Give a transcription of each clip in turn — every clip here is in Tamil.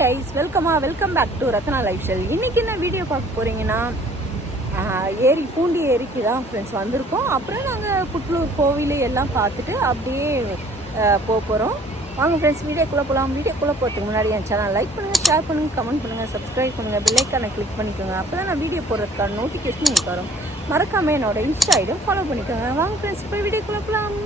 Guys, welcome back to Ratna lifestyle. இன்றைக்கி என்ன வீடியோ பார்க்க போகிறீங்கன்னா, பூண்டி ஏரிக்கு தான் ஃப்ரெண்ட்ஸ் வந்திருக்கோம். அப்புறம் நாங்கள் புட்லூர் கோவில் எல்லாம் பார்த்துட்டு அப்படியே போகிறோம். வாங்க ஃப்ரெண்ட்ஸ், வீடியோக்குள்ளே போகலாம். வீடியோக்குள்ளே போகிறதுக்கு முன்னாடி என் சேனல் லைக் பண்ணுங்கள், ஷேர் பண்ணுங்கள், கமெண்ட் பண்ணுங்கள், சப்ஸ்கிரைப் பண்ணுங்கள், பெல்லைக்கானை கிளிக் பண்ணிக்கோங்க. அப்போ தான் நான் வீடியோ போடுறதுக்கான நோட்டிஃபிகேஷன் உங்களுக்கு வரும். மறக்காமல் என்னோட இன்ஸ்டா ஐடியும் ஃபாலோ பண்ணிக்கோங்க. வாங்க ஃப்ரெண்ட்ஸ், போய் வீடியோக்குள்ளே போகலாம்.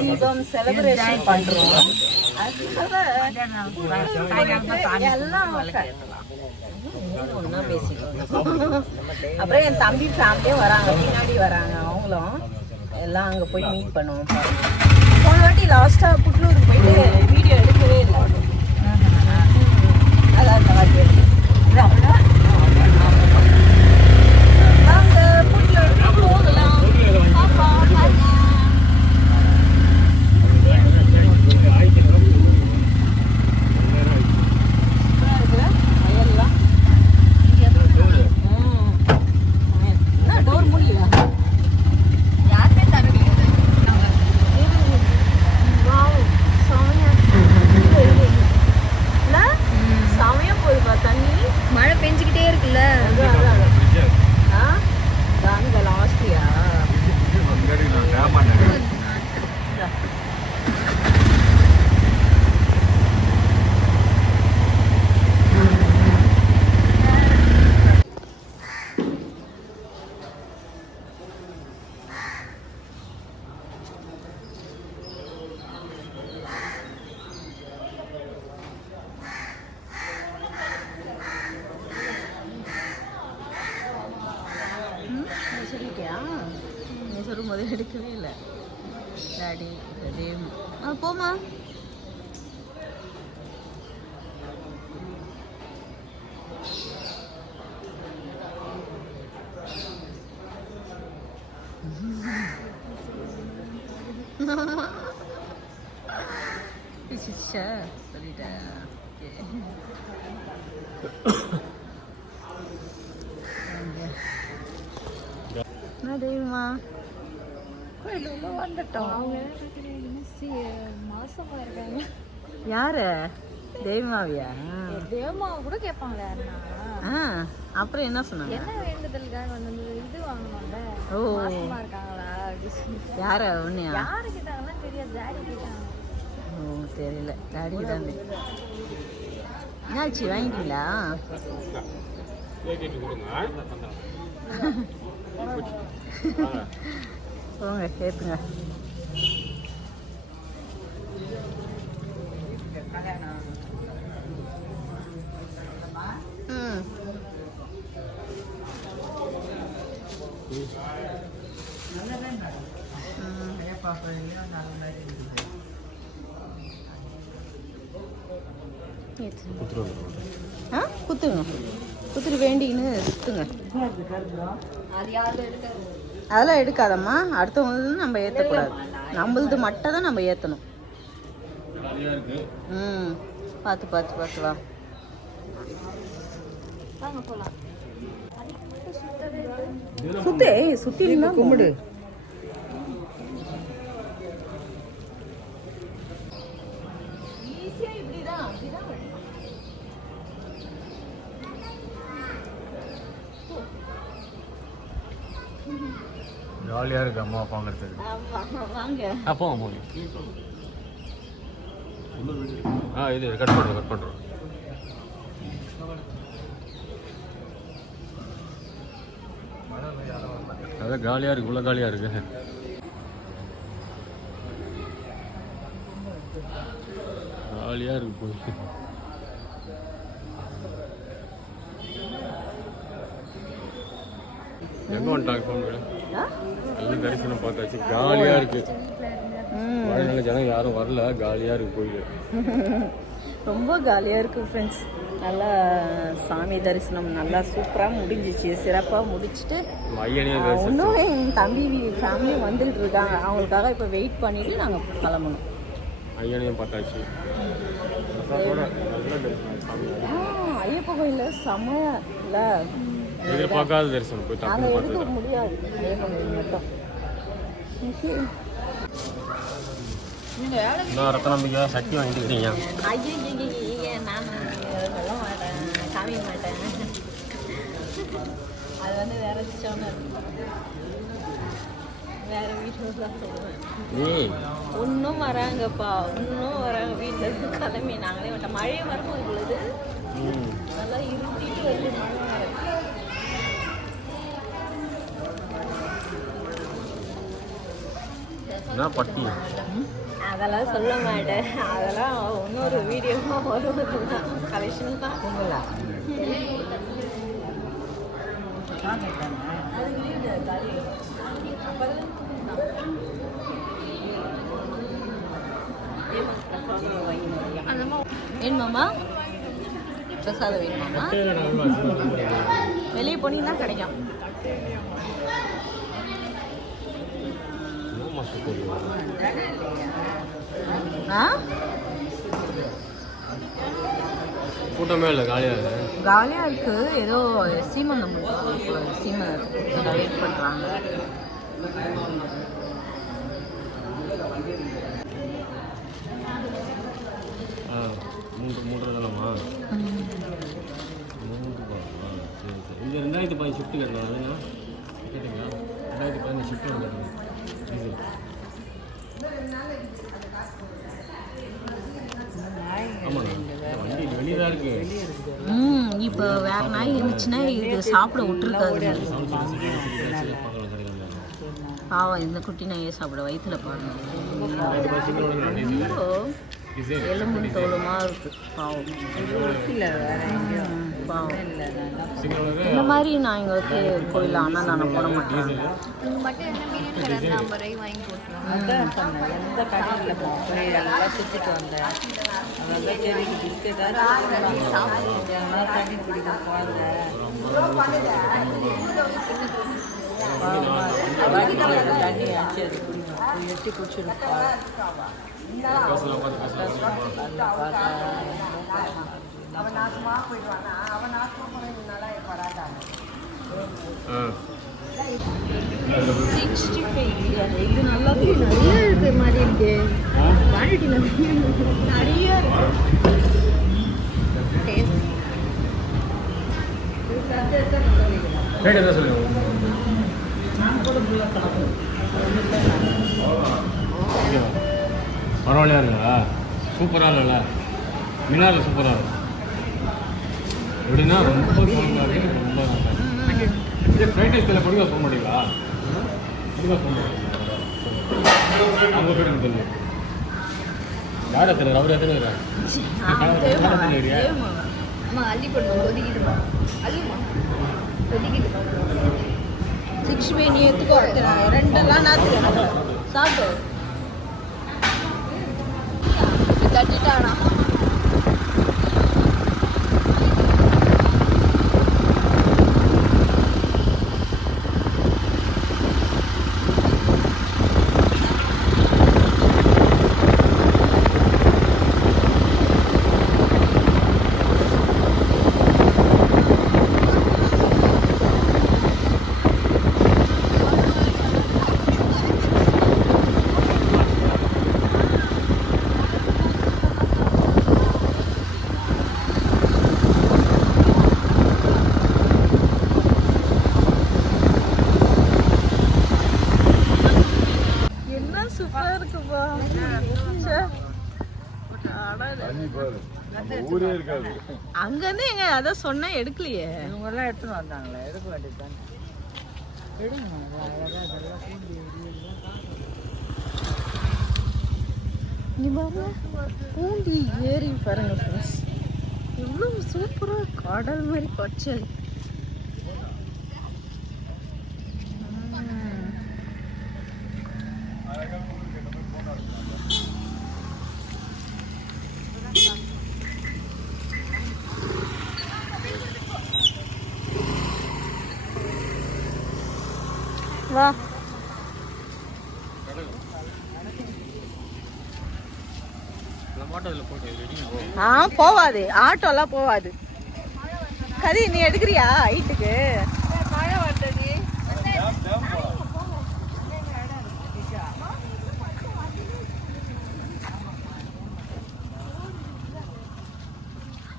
தீபம் செலிப்ரேஷன் பண்றோம். அப்புறம் என் தம்பி ஃபேமிலியும் வராங்க, பின்னாடி வராங்க. அவங்களும் எல்லாம் அங்க போய் மீட் பண்ணுவோம். போன வாட்டி லாஸ்டா புட்லூருக்கு போயிட்டு வீடியோ எடுக்கவே இல்லை. அதான் இந்த வாட்டி எடுத்து சொல்லும்போது எடுக்கவே இல்லை டாடி. போமா சொல்லிட்டேன். தெய்வமா கோயிலுள்ள வந்துட்டோம். மாசமா இருக்காங்க. யாரு? தெய்வமாவியா? தேவமாவை கூட கேட்பாங்க. அப்புறம் என்ன சொன்னாங்க? என்ன வேண்டுதலுக்காக வந்து இது வாங்கணும்ல. மாசமா இருக்காங்களா அப்படி யார? ஒன்னையா? யாரு கேட்டாங்கன்னா தெரியாது. டாடி கேட்டாங்க. ஓ தெரியல, டாடி தான். என்னாச்சு, வாங்கிட்டீங்களா? போங்க கேட்டுங்க. குத்துங்க, குத்துட்டு வேண்டின்னு சுத்துங்க. அதெல்லாம் எடுக்காதம்மா. அடுத்தவங்க நம்ம ஏற்றக்கூடாது, நம்மளது மட்டும் தான் நம்ம ஏற்றணும். பார்த்து பார்த்து பார்த்து வா. சுத்தே சுத்தினா கும்பிடு. ஜாலியாக இருக்கு அம்மா பார்க்கறதுக்கு. அப்போ இது கட் பண்ணுறோம். அதான் காலியாக இருக்கு, உள்ள காலியாக இருக்கு. ஜாலியாக இருக்கு போய். எங்கே வந்துட்டாங்க போங்க? எல்லாம் தரிசனம் பார்த்தாச்சு, காலியாக இருக்கு. மழைனால ஜனம் யாரும் வரல, காலியாக இருக்கு கோயில். ரொம்ப காலியாக இருக்குது ஃப்ரெண்ட்ஸ். நல்லா சாமி தரிசனம் நல்லா சூப்பராக முடிஞ்சிச்சு. சிறப்பாக முடிச்சுட்டு ஐயனையும் தரிசனம் இன்னும் என் தம்பி ஃபேமிலி வந்துக்கிட்டு இருக்காங்க. அவங்களுக்காக இப்போ வெயிட் பண்ணிவிட்டு நாங்கள் கிளம்பணும். ஐயனையும் பார்த்தாச்சு. நல்ல தரிசனம் சாமி. ஐயப்ப கோயிலில் செம்மையா இல்லை, எதிர்பார்க்காத தரிசனம் போய் நாங்கள் டக்குன்னு எடுக்க பார்த்தது. முடியாது ஐயப்ப கோயில் மட்டும். இன்னும் ரத்தநம்பிக்கை சக்தி வாங்கிட்டு இருக்கீங்க. ஐயோ நான் சொல்ல மாட்டேன், காமிக்க மாட்டேன். அது வந்து வேற விஷயம், வேற வீட்டில் தான் சொல்லுவேன். ஏய் இன்னும் வராங்கப்பா, இன்னும் வராங்க. வீட்டில் இருந்து கிளம்பி நாங்களே விட்டோம். மழையை வரும்போது பொழுது நல்லா இருட்டிட்டு வருது மழை வர. என்ன பட்டி அதெல்லாம் சொல்ல மாட்டேன், அதெல்லாம் இன்னொரு வீடியோவாக வரும். கலெக்ஷன் தான் உங்களா வேணுமாம்மா? பிரசாதம் வேணுமாம்மா? வெளியே போனீங்கன்னா கிடைக்கும். ஆ கூட்டமே இல்லை, காலியாக இருக்கு. காலியாக இருக்குது. ஏதோ சீமந்தம் சீமந்தம் வெயிட் பண்ணுறாங்க. மூன்று தானம்மா? 3 சரி சரி. இந்த 2015 ஷிஃப்ட் கேட்டோம். அதுங்க கேட்டீங்களா? 2015 ஷிஃப்ட் கேட்டோம். இது ஆமாண்ணா, வண்டி வெளியே தான் இருக்கு. இப்போ வேற நாய் இருந்துச்சுன்னா இது சாப்பிட விட்டுருக்காது. பாவம் இந்த குட்டி நாயை சாப்பிட வயிற்றுல பாருங்க. ரொம்ப எலும்பு தோலுமா இருக்கு. பாவம் பாவம். இந்த மாதிரி நாய்ங்களுக்கு கோயிலில் ஆனால் நான் போட மாட்டேன். நீங்கள் மட்டும் என்ன மீன் 50 ரூபாய் வாங்கி போட்டுருவோம். எந்த கடையில் போய் எல்லாம் சுற்றிட்டு வந்தேன். அதெல்லாம் செடிக்கு பிஸ்கெட்டாக சாப்பிடுவோம். தண்ணி குடிக்க போனேன். தண்ணி அடிச்சு அது குடிக்கணும். எட்டி குடிச்சிருப்பா. இது நல்லா நிறைய இருக்கு மாதிரி இருக்கு. குவாலிட்டி நிறைய இருக்கு. ரேட் என்ன சொல்லுங்க? பரவாயில்லையா இருக்கா? சூப்பராக இல்லைல்ல? மினாரில் சூப்பராக இருக்கும். எப்படின்னா ரொம்ப சூப்பராக இருக்கு, ரொம்ப நல்லா இருக்கு. இதே ஃப்ரைட் ரைஸ் இதில் பொடிவா போக மாட்டீங்களா? பொடிவா போக மாட்டீங்களா? அவங்க பேர் எனக்கு தெரியும். யார் எத்தனை? அவர் எத்தனை இருக்கிறாங்க? அம்மா அள்ளி போட்டு ஒதுக்கிட்டுமா, அள்ளிமா ஒதுக்கிட்டு 6 நீ எடுத்துக்கோ. 2 நாற்று சாப்பிட்டு தட்டிட்டானா. ஊரே இருக்காது. அங்கேருந்து எங்க அதான் சொன்னேன் எடுக்கலையே. இவங்கெல்லாம் எடுத்துன்னு வந்தாங்களே, எடுக்க வேண்டியது தானே. எடுங்க. நீ பாருங்க பூண்டி ஏறி பாருங்க ஃப்ரெண்ட்ஸ், எவ்வளோ சூப்பராக கடல் மாதிரி பச்சை. வா. போவாது, ஆட்டோலாம் போவாது. கதி நீ எடுக்கிறியா ஹைட்டுக்கு? மழை வந்தது.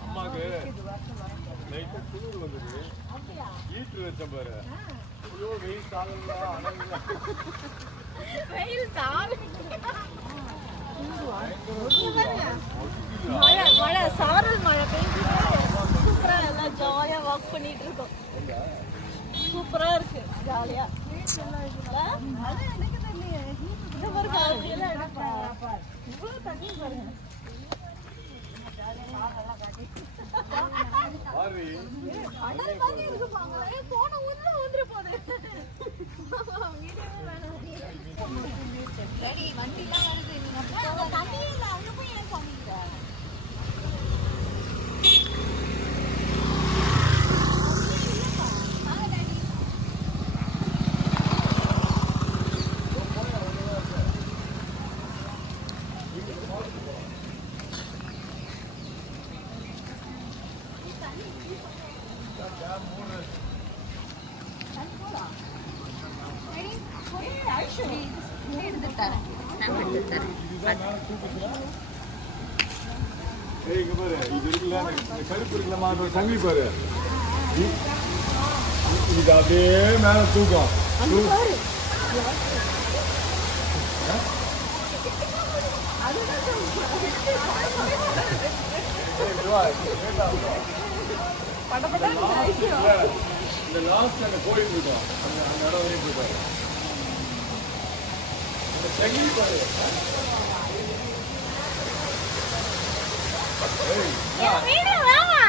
அம்மாக்கு லைட்டா குளிர் வந்தது. ஹீட்டர் வச்சேன் பாரு. ஐயோ வெயில் தாங்கல, அனல்ல. வெயில் தாங்க. மழை மழை சாரல் மழை பெய்யுது. சூப்பரா எல்லாம் ஜாலியா வாக் பண்ணிட்டு இருக்கோம். சூப்பரா இருக்கு, ஜாலியா. அது எனக்கு தெரியல. இந்த மாதிரி காலையில இவ்வளவு தண்ணி பாருங்க. பாரு. அடல் மாதிரி இருக்குப்பாங்க. போன உள்ள ஊந்துற போகுது. ரெடி வண்டிலாம் வருது. நீங்க தண்ணி இல்ல, அங்க போய் ஏன் பண்ணிக்கிற? ஏய் இங்க பாரு, இது இருக்குல்ல, இந்த கருப்பு இருக்குல்லம்மா, அதோட சங்கிலி பாரு. இது அப்படியே மேல தூக்கம். இந்த லாஸ்ட் அந்த கோயில் இருக்கும், அந்த இடம் வரைக்கும் போயிட்டாரு. இந்த சங்கிலி பாரு. வீடியோ வேணா.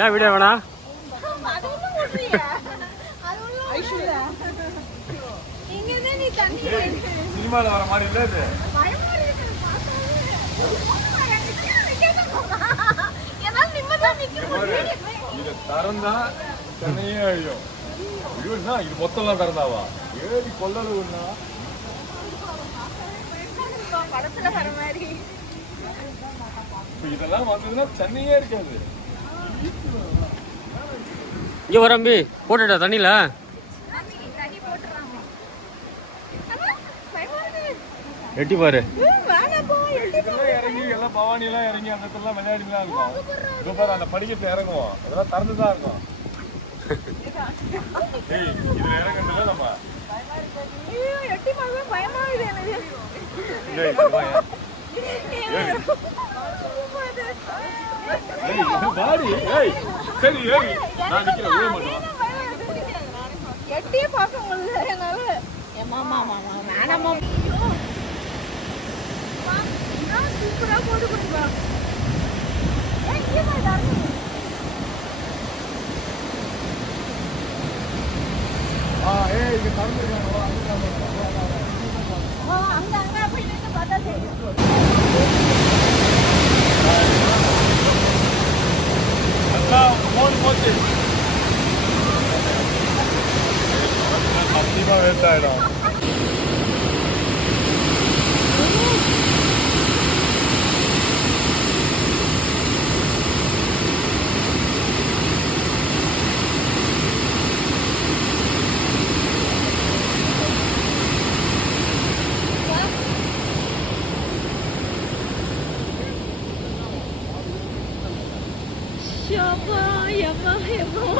ஏன் வீடியோ வேணா? அது ஒண்ணு போடுறியா? அது ஒண்ணு ஐஷுல. இங்க இருந்து நீ தண்ணி எடுத்து. சினிமால வர மாதிரி இல்ல இது. பயமா இருக்கு பாத்தாலே. என்னால நிம்மதியா நிக்க முடியல. இத திறந்தா சென்னையே அழியும். இதுன்னா இது மொத்தம்லாம் திறந்தாவா? ஏறி கொள்ளலுன்னா படத்துல வர மாதிரி. இதெல்லாம் வந்ததுன்னா சென்னையே இருக்காது. இங்கே வரம்பி போட்டுட்டா தண்ணியில் தண்ணி போட்டுறாங்க. பயமா இருக்கு. எட்டி பாரு. இதெல்லாம் இறங்கி எல்லாம் பவானி எல்லாம் இறங்கி அந்த இடத்துல விளையாடிலாம் இருக்கும். இதோ பாரு அந்த படிக்கட்டு இறங்குவோம், அதெல்லாம் திறந்துதான் இருக்கும். ஏய் இதுல இறங்குறதுல நம்ம எட்டி பார்க்க பயமா இருக்கு எனக்கு. டேய் இங்க வா. ஏய் இது பாடி. ஏய் சரி ஏய் நான் நிக்கிறேன், ஓட மாட்டேன். எட்டியே பார்க்க முடியல என்னால. மாமா மாமா வேணாமா. சூப்பரா போட்டு கொடுப்பா. ஏய் இங்க திறந்துருக்காங்க, வா அங்க அங்க போய் நின்று பார்த்தா தெரியும். அதான் போன் போச்சு. சத்தியமா வேஸ்ட் ஆயிடும்.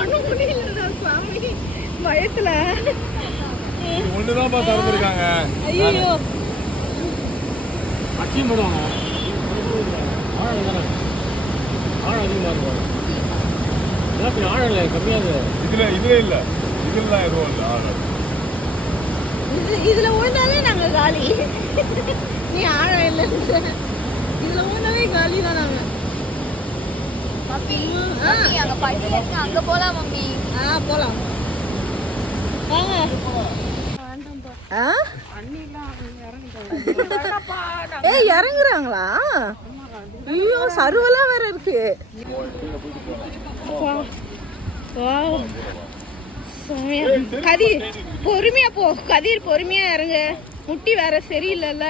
ஒண்ணும் முடியல சாமி பயத்துல. இது ஒண்ணுதான்ப்பா திறந்துருக்காங்க. ஐயோ அச்சியும் போடுவாங்க. ஆழம் தானே, ஆழம் அதிகமாக இருக்கும். எல்லாத்தையும் ஆழம் இல்லை, கம்மியாக. இதுல இல்ல, இதுல எதுவும் இல்லை ஆளு. இதுல விழுந்தாலே நாங்க காலி. நீ ஆழம் இல்லை, இதுல விழுந்தாலே காலி தான் நாங்க. அங்க படி இருக்கு, அங்க போலாம் மம்மி. போலாம் வாங்க. ஏய் இறங்குறாங்களா? ஐயோ சருவெல்லாம் வேற இருக்கு. சுமையா கதிர் பொறுமையா போ, கதிர் பொறுமையா இறங்க, முட்டி வேற சரியில்லைல்ல.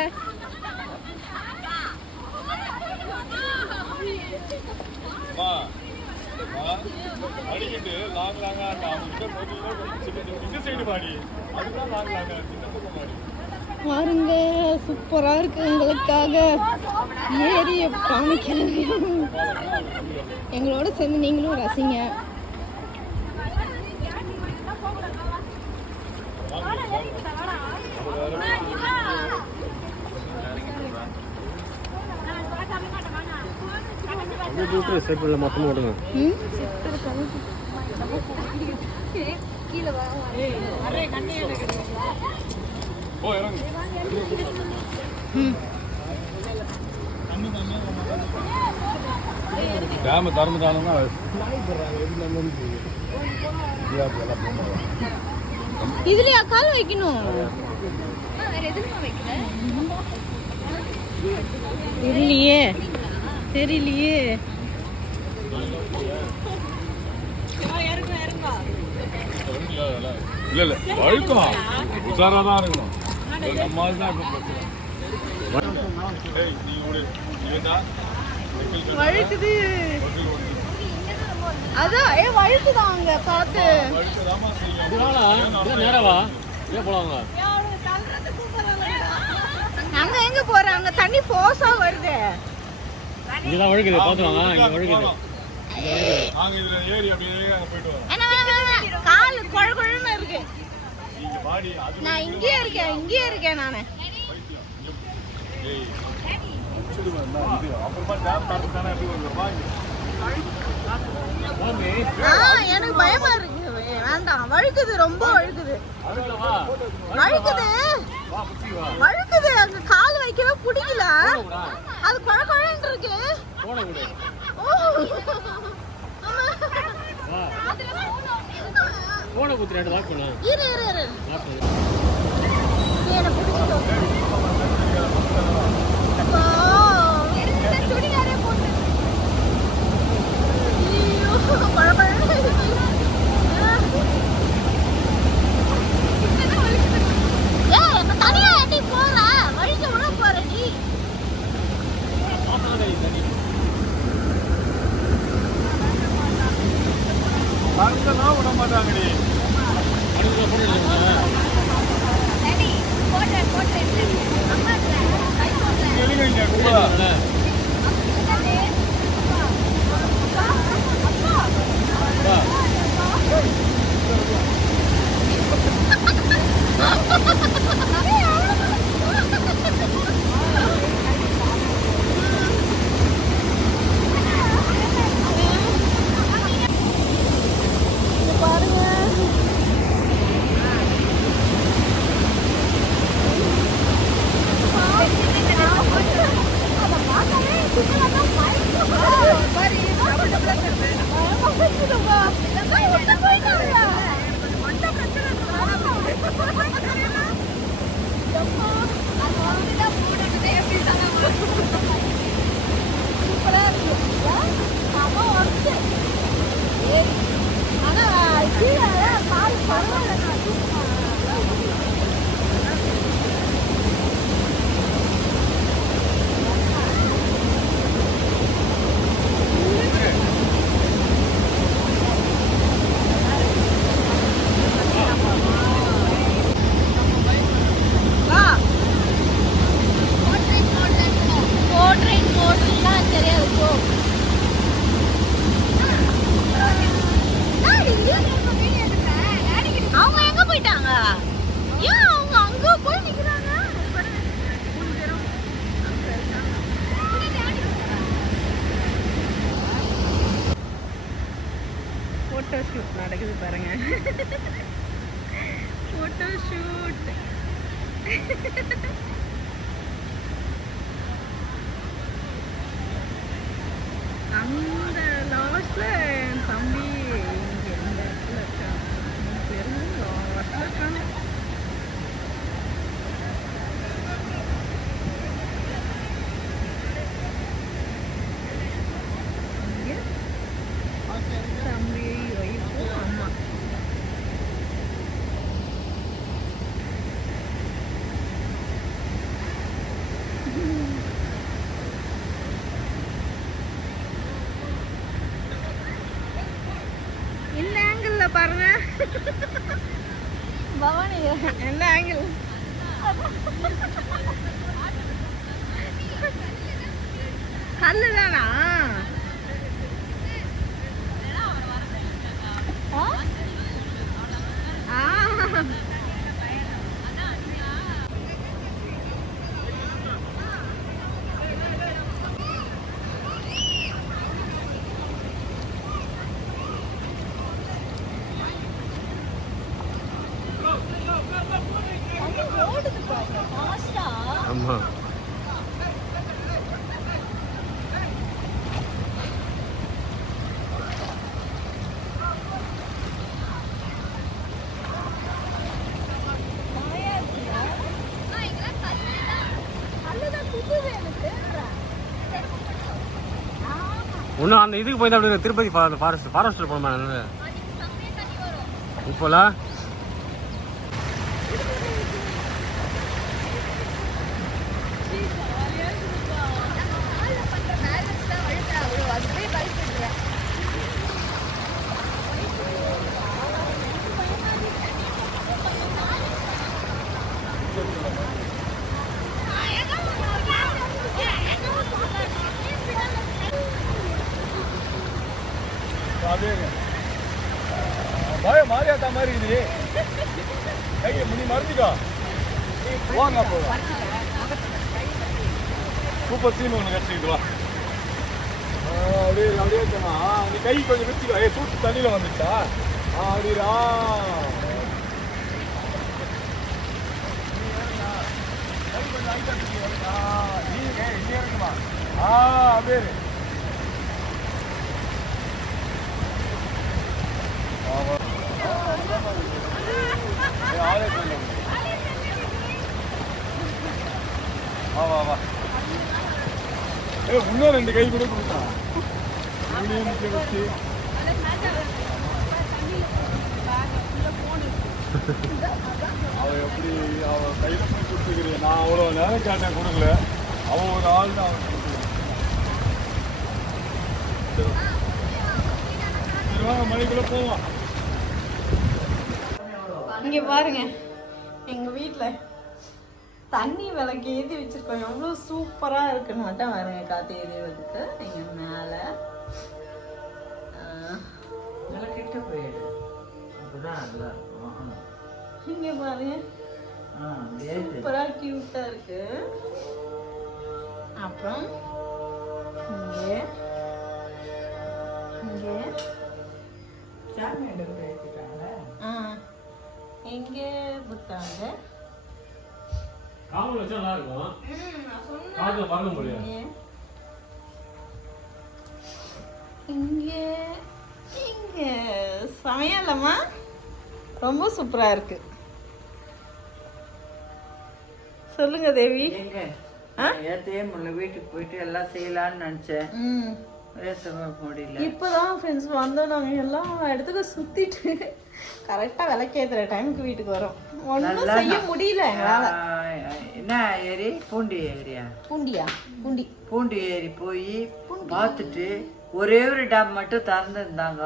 பாருங்க சூப்பரா இருக்கு, உங்களுக்காக ஏரிய காமிக்கிறேன். எங்களோட சேர்ந்து நீங்களும் ரசிங்க. சைக்கிளில் மொத்தமாக ஓடுங்க. டேம் திறந்துட்டானுன்னா இதுலயா கால் வைக்கணும்? தெரியலையே தெரியலையே. இல்ல இல்ல வழுக்கும், உஷாரா தான் இருக்கணும். நம்ம தான் வழுக்குது, அதான் வழுக்குதான் அங்க பார்த்து. நேரவா ஏன் போலாங்க? அங்க எங்க போறாங்க? தண்ணி போர்ஸா வருது. இங்கதான் வழுக்குது, பாத்துவாங்க. இங்க வழுக்குது. நாங்க இதுல ஏறி அப்படியே அங்க போயிட்டு வரோம். கால் கொழ கொழன்னு இருக்கு. நான் இங்கே இருக்கேன் நானு. எனக்கு பயமா இருக்கு. வேண்டாம், வழுக்குது, ரொம்ப வழுக்குது. வழுக்குது அங்க கால் வைக்கவே பிடிக்கல. அது கொழ கொழன்னு இருக்கு. போன குத்து ரெண்டு லாக் பண்ணு. இரு என்ன பிடிச்சிட்டோம். சுடிதாரே போட்டு தனியா நீ போற வழிக்கு உள்ள போற நீ. விட மாட்டாங்கடி. ஃபோட்டோ ஷூட் நடக்குது பாருங்க. Photo shoot. அந்த லாஸ்ட்ல என் தம்பி இங்கே இந்த இடத்துல இருக்கான். பெரும் லாஸ்ட்ல இருக்காங்க. தம்பி ஒய்ஃபு அம்மா பவானி பவானி என்ன ஆங்கிள் கல்லுதானா ஓடுது பாருங்க ஃபாஸ்டா. ஆமாம். இன்னும் அந்த இதுக்கு போய் அப்படி திருப்பதி ஃபாரஸ்ட்டில் போகணுமா நல்லது இப்போல மாறியாத்தா மாதிரி இது கையை முடி மறந்துக்கோ வாங்க போகலாம் சூப்பர் சீன் ஒன்று கட்டிக்கிட்டு வா அப்படியே அப்படியே நீ கை கொஞ்சம் வச்சுக்கோ சூட்டு தண்ணியில் வந்துச்சா அப்படியா கை கொஞ்சம் ஐட்டம் நீ இருக்குமா அப்படியே இன்னும் 2 கை கூட கொடுத்தா அவ எப்படி அவ கையில போய் கொடுத்துக்கிறேன் நான் அவ்வளோ நேரம் கேட்டேன் கொடுக்கல அவன் ஒரு ஆள் தான் அவன் கொடுத்துருவான் மணிக்குள்ள போவான். இங்க பாருங்க எங்க வீட்ல தண்ணி விளக்கு ஏற்றி வச்சிருக்கோம். எவ்வளோ சூப்பரா இருக்குன்னு பாருங்க காத்து எறிவதுக்கு. இங்க மேல கிட்ட போயிடு அப்பதான் நல்லா இருக்கும். இங்க பாருங்க சூப்பரா கியூட்டா இருக்கு. அப்புறம் இங்க இங்க புத்தாங்க காவல் வச்சா நல்லா இருக்கும். காதுல பறக்க முடியாது. இங்க இங்க சமையலம்மா ரொம்ப சூப்பரா இருக்கு. சொல்லுங்க தேவி. எங்க ஏத்தையே முன்ன வீட்டுக்கு போயிட்டு எல்லாம் செய்யலாம்னு நினைச்சேன். முடியல. இப்பதான் ஃப்ரெண்ட்ஸ் வந்தோம். நாங்க எல்லாம் இடத்துக்கு சுத்திட்டு கரெக்டா விளக்கேத்துற டைமுக்கு வீட்டுக்கு வரோம். ஒன்றும் செய்ய முடியல எங்களால. என்ன ஏரி? பூண்டி ஏரியா? பூண்டி ஏரி போய் பார்த்துட்டு ஒரே ஒரு டேம் மட்டும் திறந்துருந்தாங்க.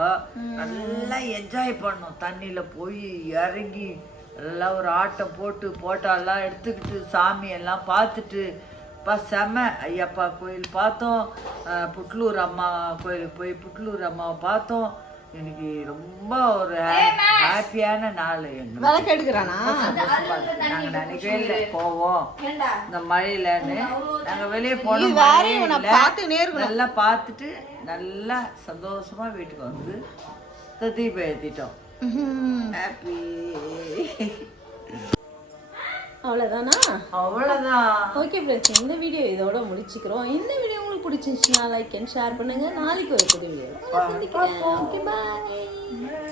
நல்லா என்ஜாய் பண்ணோம். தண்ணியில போய் இறங்கி எல்லாம் ஒரு ஆட்டம் போட்டு போட்டோலாம் எடுத்துக்கிட்டு சாமி எல்லாம் பார்த்துட்டு செம. ஐயப்பா கோயில் பார்த்தோம். புட்லூர் அம்மா கோயிலுக்கு போய் புட்லூர் அம்மாவை பார்த்தோம். எனக்கு ரொம்ப ஒரு ஹாப்பியான நாள். நாங்க நினைக்கவே இல்லை போவோம் இந்த மழையிலன்னு. நாங்க வெளியே போனோம், நல்லா பார்த்துட்டு நல்லா சந்தோஷமா வீட்டுக்கு வந்து தீபம் ஏற்றிட்டோம். ஹாப்பி. அவ்வளோதானா? அவ்வளோதான். ஓகே ஃப்ரெண்ட்ஸ், இந்த வீடியோ இதோட முடிச்சுக்கிறோம். இந்த வீடியோ உங்களுக்கு பிடிச்சிருந்துச்சுன்னா லைக் அண்ட் ஷேர் பண்ணுங்க. நாளைக்கு ஒரு புது வீடியோ சந்திக்கிறேன். Okay bye.